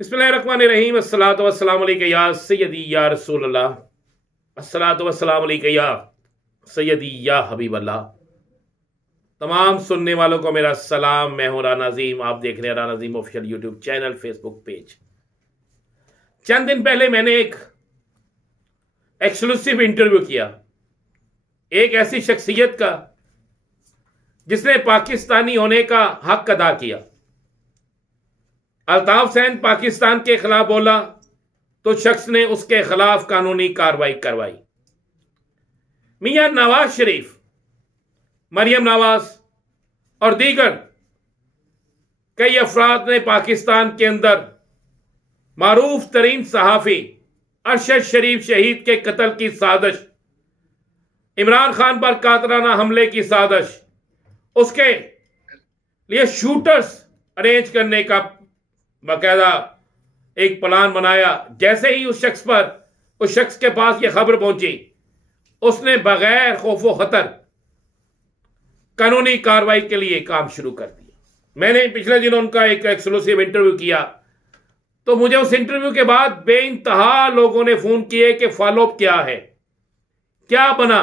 बिस्मिल्लाहिर्रहमानिर्रहीम अस्सलातु वस्सलामु अलैका या सय्यदी या रसूलल्लाह अस्सलातु वस्सलामु अलैका या सय्यदी या हबीबल्लाह। तमाम सुनने वालों को मेरा सलाम। मैं हूं राना अजीम। आप देख रहे हैं Rana Azeem official YouTube channel, Facebook page. चंद दिन पहले मैंने एक एक्सक्लूसिव इंटरव्यू किया एक ऐसी शख्सियत का जिसने पाकिस्तानी होने का हक अदा किया। अल्ताफ सैन पाकिस्तान के खिलाफ बोला तो शख्स ने उसके खिलाफ कानूनी कार्रवाई करवाई। मियां नवाज शरीफ, मरियम नवाज और दीगर कई अफराद ने पाकिस्तान के अंदर मारूफ तरीन सहाफी अरशद शरीफ शहीद के कत्ल की साजिश, इमरान खान पर कातलाना हमले की साजिश, उसके लिए शूटर्स अरेंज करने का बाकायदा एक प्लान बनाया। जैसे ही उस शख्स के पास यह खबर पहुंची, उसने बगैर खौफो खतर कानूनी कार्रवाई के लिए काम शुरू कर दिया। मैंने पिछले दिनों उनका एक एक्सक्लूसिव इंटरव्यू किया तो मुझे उस इंटरव्यू के बाद बेइंतहा लोगों ने फोन किए कि फॉलोअप क्या है, क्या बना।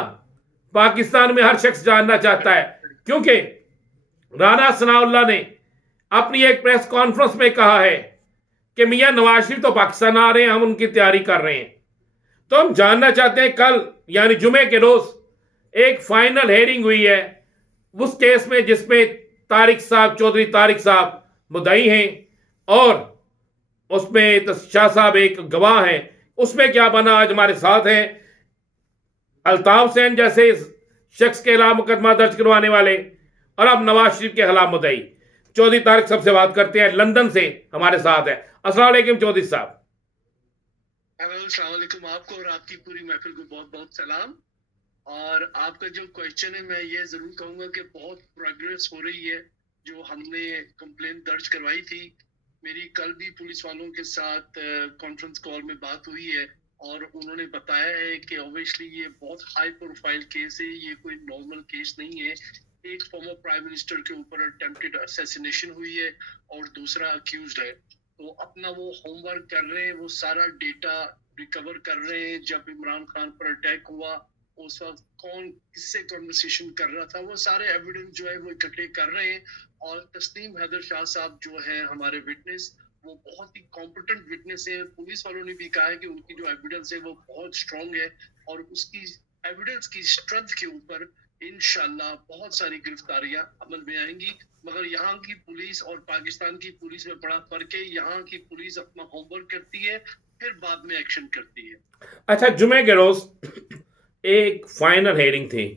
पाकिस्तान में हर शख्स जानना चाहता है, क्योंकि राना सनाउल्लाह ने अपनी एक प्रेस कॉन्फ्रेंस में कहा है कि मियां नवाज शरीफ तो पाकिस्तान आ रहे हैं, हम उनकी तैयारी कर रहे हैं। तो हम जानना चाहते हैं, कल यानी जुमे के रोज एक फाइनल हेयरिंग हुई है उस केस में जिसमें चौधरी तारिक साहब मुद्दई हैं और उसमें तो शाह साहब एक गवाह हैं। उसमें क्या बना, आज हमारे साथ हैं अल्ताफ सैन जैसे शख्स के खिलाफ मुकदमा दर्ज करवाने वाले और अब नवाज शरीफ के खिलाफ मुद्दई चौधरी तारिक साहब से बात करते हैं। लंदन से हमारे साथ है। अस्सलाम वालेकुम चौधरी साहब। अस्सलाम वालेकुम। आपको और आपकी पूरी महफिल को बहुत बहुत सलाम। और आपका जो क्वेश्चन है, मैं ये जरूर कहूंगा कि बहुत प्रोग्रेस हो रही है। जो हमने कंप्लेन दर्ज करवाई थी, मेरी कल भी पुलिस वालों के साथ कॉन्फ्रेंस कॉल में बात हुई है और उन्होंने बताया है कि ऑब्वियसली ये बहुत हाई प्रोफाइल केस है, ये कोई नॉर्मल केस नहीं है। एक फॉर्मर प्राइम मिनिस्टर के ऊपर अटेम्प्टेड असैसिनेशन हुई है और दूसरा अक्यूज्ड है। तो अपना वो होमवर्क कर रहे हैं, वो सारा डेटा रिकवर कर रहे हैं। जब इमरान खान पर अटैक हुआ उस वक्त कौन किससे कन्वर्सेशन कर रहा था, वो सारे एविडेंस जो है वो इकट्ठे कर रहे हैं। और तस्नीम हैदर शाह साहब जो है हमारे विटनेस, वो बहुत ही कॉम्पिटेंट विटनेस है। पुलिस वालों ने भी कहा है कि उनकी जो एविडेंस है वो बहुत स्ट्रांग है और उसकी एविडेंस की स्ट्रेंथ के ऊपर इंशाल्लाह बहुत सारी गिरफ्तारियां अमल में आएंगी। मगर यहाँ की पुलिस और पाकिस्तान की पुलिस में बड़ा फर्क है। यहाँ की पुलिस अपना होमवर्क करती है, फिर बाद में एक्शन करती है। अच्छा, जुमे के रोज एक फाइनल हेयरिंग थी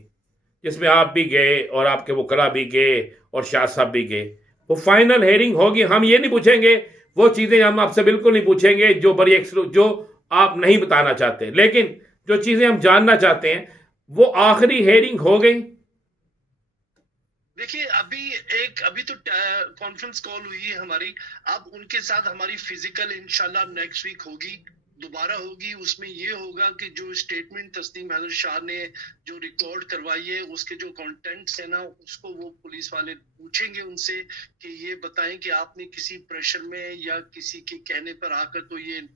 जिसमें आप भी गए और आपके वकला भी गए और शाह साहब भी गए। वो फाइनल हेयरिंग होगी, हम ये नहीं पूछेंगे, वो चीज़ें हम आपसे बिल्कुल नहीं पूछेंगे जो आप नहीं बताना चाहते, लेकिन जो चीज़ें हम जानना चाहते हैं वो आखिरी हेयरिंग हो गई। देखिए, अभी तो कॉन्फ्रेंस कॉल हुई है हमारी। अब उनके साथ हमारी फिजिकल इंशाल्लाह नेक्स्ट वीक होगी, दोबारा होगी। उसमें ये होगा कि जो स्टेटमेंट तस्नीम हैदर शाह ने जो रिकॉर्ड करवाई है, उसके जो कंटेंट्स है ना, उसको वो पुलिस वाले पूछेंगे उनसे कि ये बताएं कि आपने किसी प्रेशर में या किसी के कहने पर आकर तो ये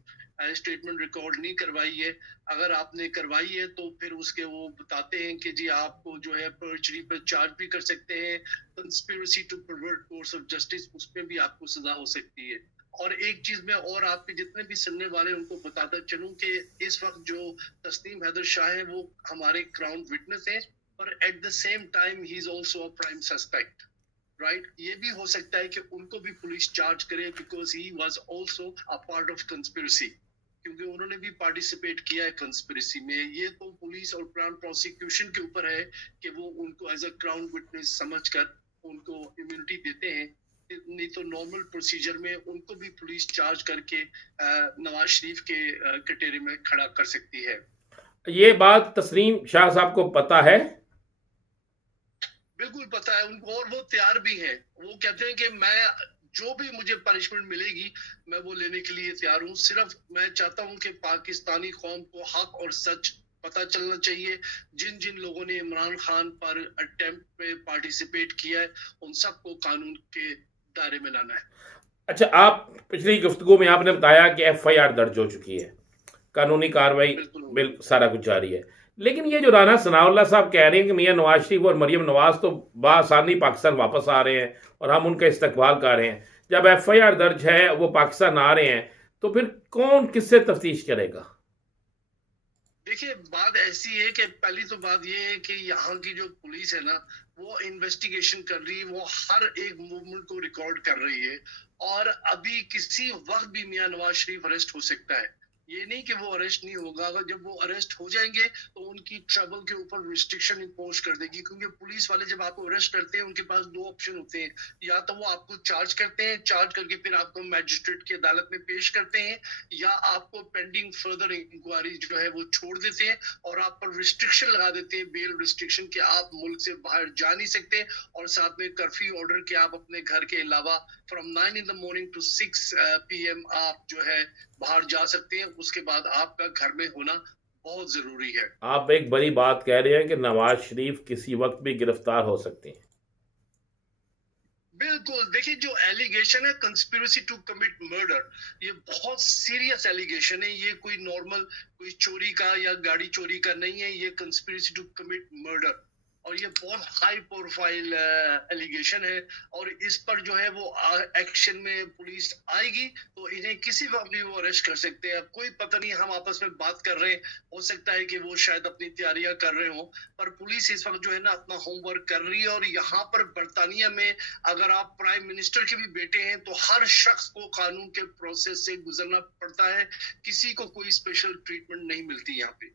स्टेटमेंट रिकॉर्ड नहीं करवाई है। अगर आपने करवाई है तो फिर उसके वो बताते हैं कि जी आपको जो है पर्जरी पर चार्ज भी कर सकते हैं, conspiracy to pervert course of justice, उसमें भी आपको सजा हो सकती है। और एक चीज मैं और आपके जितने भी सुनने वाले उनको बताता चलूं कि इस वक्त जो तस्नीम हैदर शाह है वो हमारे क्राउन विटनेस है, पर at the same time he is also a prime suspect. Right, ये भी हो सकता है कि उनको भी पुलिस चार्ज करे because he was also a part of conspiracy, क्योंकि उन्होंने भी पार्टिसिपेट किया है कंस्पिरेसी में। ये तो पुलिस और क्राउन प्रोसिक्यूशन के ऊपर है कि वो उनको एज अ क्राउन विटनेस समझकर उनको इम्यूनिटी देते हैं। नहीं तो नॉर्मल प्रोसीजर में उनको भी पुलिस चार्ज करके नवाज शरीफ के कटेरे में खड़ा कर सकती है। ये बात तस्लीम शाह साहब को पता है? बिल्कुल पता है उनको और वो तैयार भी है। वो कहते हैं कि मैं जो भी मुझे पनिशमेंट मिलेगी मैं वो लेने के लिए तैयार हूँ। सिर्फ मैं चाहता हूँ कि पाकिस्तानी कौम को हक और सच पता चलना चाहिए। जिन जिन लोगों ने इमरान खान पर अटेम्प्ट पे पार्टिसिपेट किया है, उन सबको कानून के दायरे में लाना है। अच्छा, आप पिछली गुफ्तगू में आपने बताया कि एफआईआर दर्ज हो चुकी है, कानूनी कार्रवाई बिल्कुल होगी। बिल सारा कुछ जारी है। लेकिन ये जो राना सनाउल्लाह साहब कह रहे हैं कि मियां नवाज शरीफ और मरियम नवाज तो बासानी पाकिस्तान वापस आ रहे हैं और हम उनका इस्तकबाल कर रहे हैं, जब एफआईआर दर्ज है वो पाकिस्तान आ रहे हैं, तो फिर कौन किससे तफ्तीश करेगा? देखिए, बात ऐसी है कि पहली तो बात ये है कि यहाँ की जो पुलिस है ना, वो इन्वेस्टिगेशन कर रही है, वो हर एक मूवमेंट को रिकॉर्ड कर रही है। और अभी किसी वक्त भी मियां नवाज शरीफ अरेस्ट हो सकता है। ये नहीं कि वो अरेस्ट नहीं होगा, अगर जब वो अरेस्ट हो जाएंगे तो उनकी ट्रैवल के ऊपर रिस्ट्रिक्शन इम्पोज कर देगी, क्योंकि पुलिस वाले जब आपको अरेस्ट करते हैं उनके पास दो ऑप्शन होते हैं। या तो वो आपको चार्ज करते हैं, चार्ज करके फिर आपको मैजिस्ट्रेट की अदालत में पेश करते हैं, या आपको पेंडिंग फर्दर इंक्वायरी जो है वो छोड़ देते हैं और आप पर रिस्ट्रिक्शन लगा देते हैं, बेल रिस्ट्रिक्शन, कि आप मुल्क से बाहर जा नहीं सकते, और साथ में कर्फ्यू ऑर्डर कि आप अपने घर के अलावा from 9 in the morning to 6 PM आप जो है बाहर जा सकते हैं। उसके बाद आपका घर में होना बहुत जरूरी है। आप एक बड़ी बात कह रहे हैं कि नवाज शरीफ किसी वक्त भी गिरफ्तार हो सकते हैं। बिल्कुल, देखिए जो एलिगेशन है कंस्पिरेसी टू कमिट मर्डर, ये बहुत सीरियस एलिगेशन है। ये कोई नॉर्मल कोई चोरी का या गाड़ी चोरी का नहीं है, ये कंस्पिरेसी टू कमिट मर्डर, और ये बहुत हाई प्रोफाइल एलिगेशन है। और इस पर जो है वो एक्शन में पुलिस आएगी तो इन्हें किसी वक्त भी वो अरेस्ट कर सकते हैं। अब कोई पता नहीं, हम आपस में बात कर रहे हैं, हो सकता है कि वो शायद अपनी तैयारियां कर रहे हो, पर पुलिस इस वक्त जो है ना अपना होमवर्क कर रही है। और यहाँ पर बर्तानिया में अगर आप प्राइम मिनिस्टर के भी बेटे हैं तो हर शख्स को कानून के प्रोसेस से गुजरना पड़ता है, किसी को कोई स्पेशल ट्रीटमेंट नहीं मिलती यहाँ पे।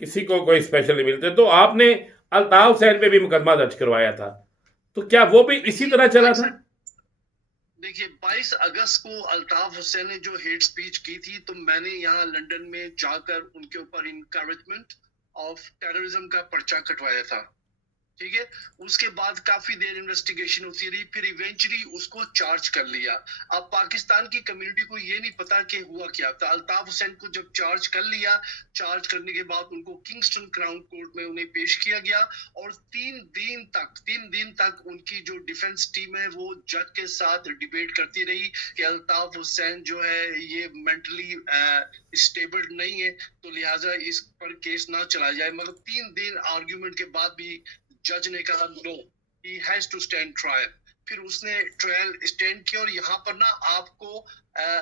किसी को कोई स्पेशल नहीं मिलते। तो आपने अल्ताफ हुसैन पे भी मुकदमा दर्ज करवाया था, तो क्या वो भी इसी तरह चला था? देखिए 22 अगस्त को अल्ताफ हुसैन ने जो हेट स्पीच की थी, तो मैंने यहाँ लंदन में जाकर उनके ऊपर इनकरेजमेंट ऑफ टेररिज्म का पर्चा कटवाया था। ठीक है, उसके बाद काफी देर इन्वेस्टिगेशन होती रही, फिर इवेंचुअली उसको चार्ज कर लिया। अब पाकिस्तान की कम्युनिटी को ये नहीं पता कि हुआ क्या था। अल्ताफ हुसैन को जब चार्ज कर लिया, चार्ज करने के बाद उनको किंगस्टन क्राउन कोर्ट में उन्हें पेश किया गया, और 3 दिन तक उनकी जो डिफेंस टीम है वो जज के साथ डिबेट करती रही कि अल्ताफ हुसैन जो है ये मेंटली स्टेबल नहीं है, तो लिहाजा इस पर केस ना चला जाए। मगर 3 दिन आर्ग्यूमेंट के बाद भी जज ने कहा no, he has to stand trial. फिर उसने ट्रायल स्टैंड किया, और यहाँ पर ना आपको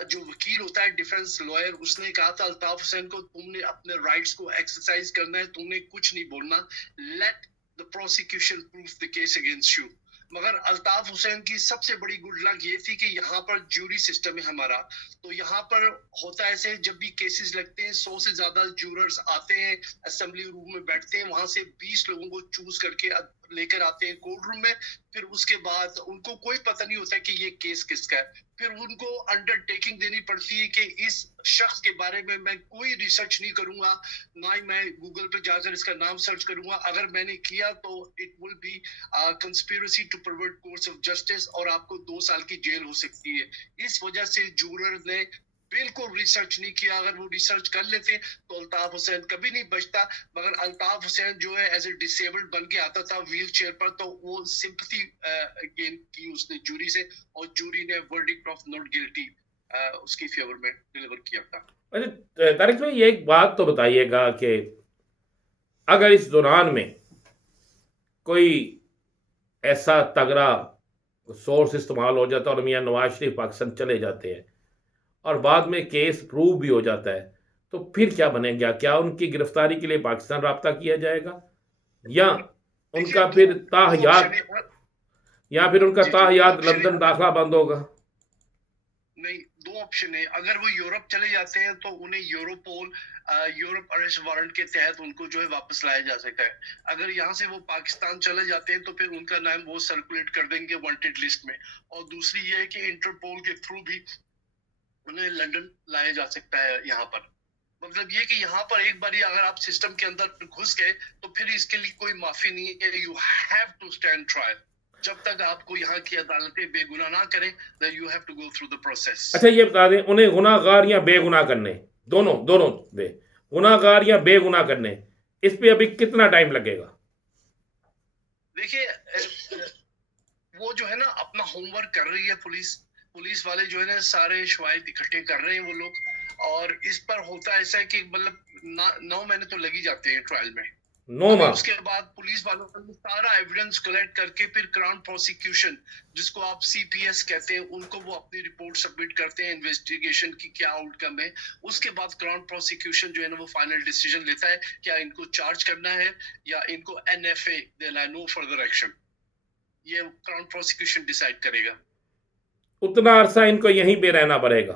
जो वकील होता है डिफेंस लॉयर, उसने कहा था अल्ताफ हुसैन को तुमने अपने राइट्स को एक्सरसाइज करना है, तुमने कुछ नहीं बोलना, let the prosecution prove the case against you. मगर अल्ताफ हुसैन की सबसे बड़ी गुड लक ये थी कि यहाँ पर ज्यूरी सिस्टम है हमारा। तो यहाँ पर होता है ऐसे, जब भी केसेस लगते हैं 100 से ज्यादा जूरर्स आते हैं, असेंबली रूम में बैठते हैं, वहां से 20 लोगों को चूज करके लेकर आते हैं कोर्ट रूम में। फिर उसके बाद उनको कोई पता नहीं होता कि ये केस किसका है। फिर उनको अंडरटेकिंग देनी पड़ती है कि इस शख्स के बारे में मैं कोई रिसर्च नहीं करूंगा, ना ही मैं गूगल पे जाकर इसका नाम सर्च करूंगा। अगर मैंने किया तो it will be conspiracy to pervert course of justice, और आपको 2 साल की जेल हो सकती है। इस वजह से जूरर ने बिल्कुल रिसर्च नहीं किया। अगर वो रिसर्च कर लेते तो अल्ताफ हुसैन कभी नहीं बचता। मगर अल्ताफ हुसैन जो है एज ए डिसेबल्ड बन के आता था व्हील चेयर पर, तो वो सिंपैथी गेन की उसने जूरी से, और जूरी ने वर्डिक्ट ऑफ नॉट गिल्टी उसकी फेवर में डिलीवर किया था। अच्छा तारिक भाई, ये एक बात तो बताइएगा कि अगर इस दौरान में कोई ऐसा तगड़ा सोर्स इस्तेमाल हो जाता और मियां नवाज शरीफ पाकिस्तान चले जाते हैं और बाद में केस प्रूव भी हो जाता है, तो फिर क्या बनेगा? क्या उनकी गिरफ्तारी के लिए पाकिस्तान राब्ता किया जाएगा, या उनका फिर ताहयात लंदन दाखिला बंद होगा? नहीं, 2 ऑप्शन है। अगर वो यूरोप चले जाते हैं तो उन्हें यूरोप अरेस्ट वारंट के तहत उनको जो है वापस लाया जा सकता है। अगर यहाँ से वो पाकिस्तान चले जाते हैं तो फिर उनका नाम वो सर्कुलेट कर देंगे वांटेड लिस्ट में। और दूसरी ये है कि इंटरपोल के थ्रू भी उन्हें लंदन लाया जा सकता है यहाँ पर। मतलब ये कि यहाँ पर एक बारी अगर आप सिस्टम के अंदर घुस गए तो फिर इसके लिए कोई माफी नहीं है। You have to stand trial. जब तक आपको यहाँ की अदालतें बेगुनाह ना करें, then you have to go through the process। अच्छा, ये बता दें, उन्हें गुनाहगार या बेगुनाह करने, दोनों दे, गुनाहगार या बेगुनाह करने, इस पे अभी कितना टाइम लगेगा? देखिए वो जो है ना अपना होमवर्क कर रही है पुलिस। पुलिस वाले जो है ना सारे शवाहिद इकट्ठे कर रहे हैं वो लोग, और इस पर होता ऐसा है कि मतलब 9 महीने तो लग ही जाते हैं ट्रायल में। 9 अभी माह। उसके बाद पुलिस वालों को सारा एविडेंस कलेक्ट करके फिर क्राउन प्रोसिक्यूशन, जिसको आप सीपीएस कहते हैं, उनको वो अपनी रिपोर्ट सबमिट करते हैं इन्वेस्टिगेशन की क्या आउटकम है। उसके बाद क्राउन प्रोसिक्यूशन जो है ना वो फाइनल डिसीजन लेता है, क्या इनको चार्ज करना है या इनको एनएफए देना है, नो फर्दर एक्शन। ये क्राउन प्रोसिक्यूशन डिसाइड करेगा। उतना अरसा इनको यहीं पे रहना पड़ेगा।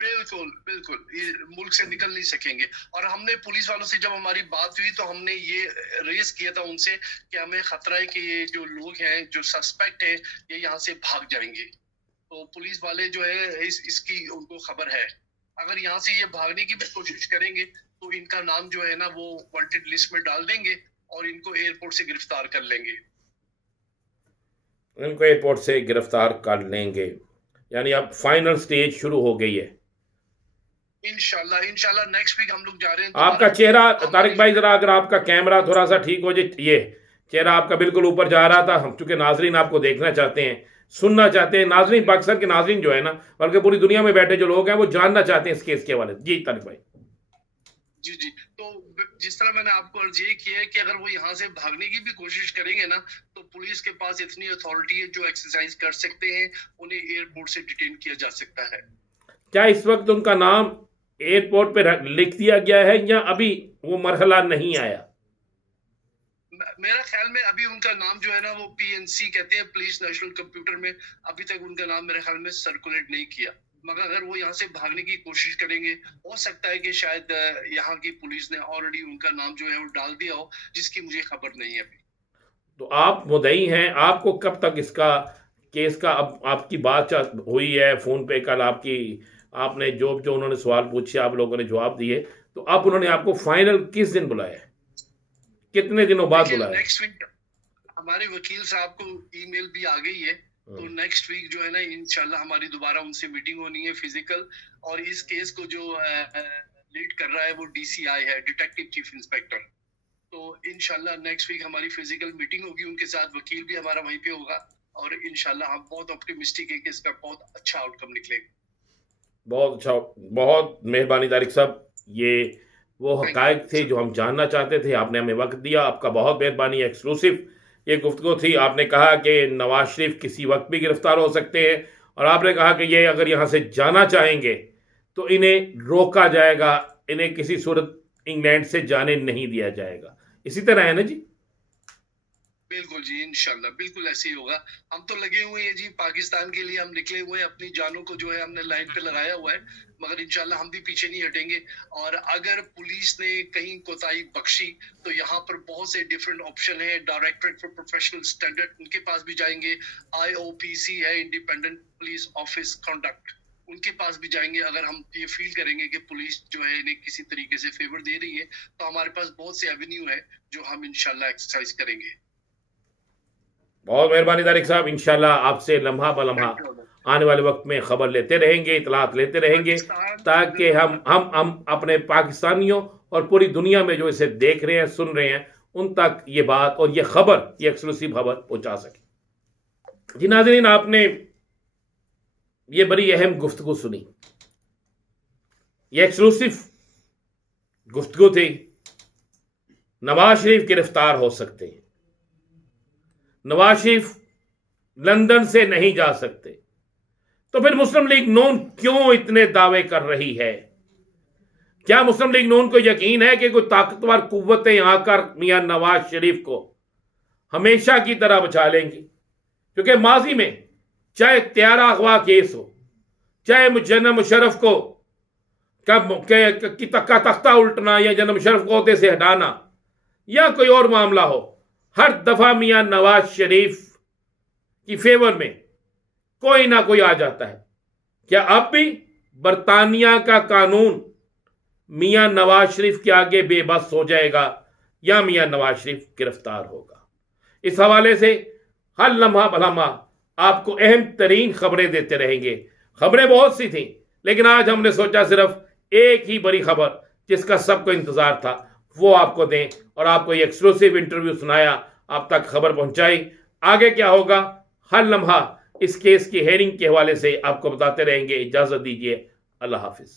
बिल्कुल बिल्कुल, ये मुल्क से निकल नहीं सकेंगे। और हमने पुलिस वालों से जब हमारी बात हुई तो हमने ये रेस किया था उनसे कि हमें खतरा है कि ये जो लोग हैं, जो सस्पेक्ट है, ये यहाँ से भाग जाएंगे। तो पुलिस वाले जो है इसकी उनको खबर है। अगर यहाँ से ये भागने की भी कोशिश करेंगे तो इनका नाम जो है ना वो वांटेड लिस्ट में डाल देंगे और इनको एयरपोर्ट से गिरफ्तार कर लेंगे। इनको एयरपोर्ट से गिरफ्तार कर लेंगे, यानी अब फाइनल स्टेज शुरू हो गई है। इंशाल्लाह इंशाल्लाह नेक्स्ट वीक हम लोग जा रहे हैं। आपका चेहरा तारिक भाई, जरा अगर आपका कैमरा थोड़ा सा ठीक हो जाए, ये चेहरा आपका बिल्कुल ऊपर जा रहा था। हम चूंकि नाजरीन आपको देखना चाहते हैं, सुनना चाहते हैं, नाजरीन पाकिस्तान के नाजरीन जो है ना, बल्कि पूरी दुनिया में बैठे जो लोग हैं वो जानना चाहते हैं इस केस के हवाले। जी तारिक भाई। जी जी, तो जिस तरह मैंने आपको अर्ज ये किया है कि अगर वो यहाँ से भागने की भी कोशिश करेंगे ना, तो पुलिस के पास इतनी अथॉरिटी है जो एक्सरसाइज कर सकते हैं, उन्हें एयरपोर्ट से डिटेन किया जा सकता है। क्या इस वक्त उनका नाम एयरपोर्ट पे लिख दिया गया है या अभी वो मरहला नहीं आया? मेरा ख्याल में अभी उनका नाम जो है ना वो पीएनसी कहते हैं, पुलिस नेशनल कंप्यूटर में, अभी तक उनका नाम मेरे ख्याल में सर्कुलेट नहीं किया। मगर अगर वो यहाँ से भागने की कोशिश करेंगे, हो सकता है कि शायद यहाँ की पुलिस ने ऑलरेडी उनका नाम जो है वो डाल दिया हो, जिसकी मुझे खबर नहीं है अभी। तो आप मुद्दई हैं, आपको कब तक इसका केस का, अब आपकी बात हुई है फोन पे कल, आपने जो जो उन्होंने सवाल पूछे आप लोगों ने जवाब दिए, तो अब उन्होंने आपको फाइनल किस दिन बुलाया, कितने दिनों बाद बुलाया? नेक्स्ट वीक हमारे वकील साहब को ईमेल भी आ गई है, तो नेक्स्ट वीक जो है ना इंशाल्लाह हमारी दोबारा उनसे मीटिंग होनी है फिजिकल। और इस केस को जो लीड कर रहा है वो डीसीआई है, डिटेक्टिव चीफ इंस्पेक्टर। तो इंशाल्लाह नेक्स्ट वीक हमारी फिजिकल मीटिंग होगी उनके साथ, वकील भी हमारा वहीं पे होगा, और इंशाल्लाह हम बहुत ऑप्टिमिस्टिक है कि इसका बहुत अच्छा आउटकम निकलेगा। बहुत अच्छा, बहुत मेहरबानी तारिक साहब। ये वो हकायक थे जो हम जानना चाहते थे, आपने हमें वक्त दिया, आपका बहुत मेहरबानी। एक्सक्लूसिव ये गुफ्तगू थी। आपने कहा कि नवाज शरीफ किसी वक्त भी गिरफ्तार हो सकते हैं, और आपने कहा कि ये अगर यहाँ से जाना चाहेंगे तो इन्हें रोका जाएगा, इन्हें किसी सूरत इंग्लैंड से जाने नहीं दिया जाएगा। इसी तरह है ना जी? बिल्कुल जी, इंशाल्लाह बिल्कुल ऐसे ही होगा। हम तो लगे हुए हैं जी, पाकिस्तान के लिए हम निकले हुए हैं, अपनी जानों को जो है हमने लाइन पे लगाया हुआ है, मगर इंशाल्लाह हम भी पीछे नहीं हटेंगे। और अगर पुलिस ने कहीं कोताही बख्शी तो यहाँ पर बहुत से डिफरेंट ऑप्शन है। डायरेक्टरेट फॉर प्रोफेशनल स्टैंडर्ड, उनके पास भी जाएंगे। IOPC है, इंडिपेंडेंट पुलिस ऑफिस कंडक्ट, उनके पास भी जाएंगे। अगर हम ये फील करेंगे कि पुलिस जो है इन्हें किसी तरीके से फेवर दे रही है, तो हमारे पास बहुत से एवेन्यू है जो हम इंशाल्लाह एक्सरसाइज करेंगे। बहुत मेहरबानी तारिक साहब। इंशाल्लाह आपसे लम्हा ब लम्हा आने वाले वक्त में खबर लेते रहेंगे, इतलात लेते रहेंगे, ताकि हम अपने पाकिस्तानियों और पूरी दुनिया में जो इसे देख रहे हैं, सुन रहे हैं, उन तक ये बात और ये खबर, ये एक्सक्लूसिव खबर पहुंचा सके। जी नाज़रीन, आपने ये बड़ी अहम गुफ्तगू सुनी। ये एक्सक्लूसिव गुफ्तगू थी। नवाज शरीफ गिरफ्तार हो सकते हैं, नवाज शरीफ लंदन से नहीं जा सकते, तो फिर मुस्लिम लीग नून क्यों इतने दावे कर रही है? क्या मुस्लिम लीग नून को यकीन है कि कोई ताकतवर कुव्वतें आकर मियां नवाज शरीफ को हमेशा की तरह बचा लेंगी? क्योंकि माजी में चाहे त्यारा अगवा केस हो, चाहे जनरल मुशर्रफ को का तख्ता उल्टना या जनरल मुशर्रफ को ओहदे से हटाना या कोई और मामला हो, हर दफा मियां नवाज शरीफ की फेवर में कोई ना कोई आ जाता है। क्या अब भी बरतानिया का कानून मियां नवाज शरीफ के आगे बेबस हो जाएगा या मियां नवाज शरीफ गिरफ्तार होगा? इस हवाले से हर लम्हा बलम्हा आपको अहम तरीन खबरें देते रहेंगे। खबरें बहुत सी थी, लेकिन आज हमने सोचा सिर्फ एक ही बड़ी खबर जिसका सबको इंतजार था वो आपको दें, और आपको ये एक्सक्लूसिव इंटरव्यू सुनाया, आप तक खबर पहुंचाई। आगे क्या होगा हर लम्हा इस केस की हेयरिंग के हवाले से आपको बताते रहेंगे। इजाजत दीजिए, अल्लाह हाफिज।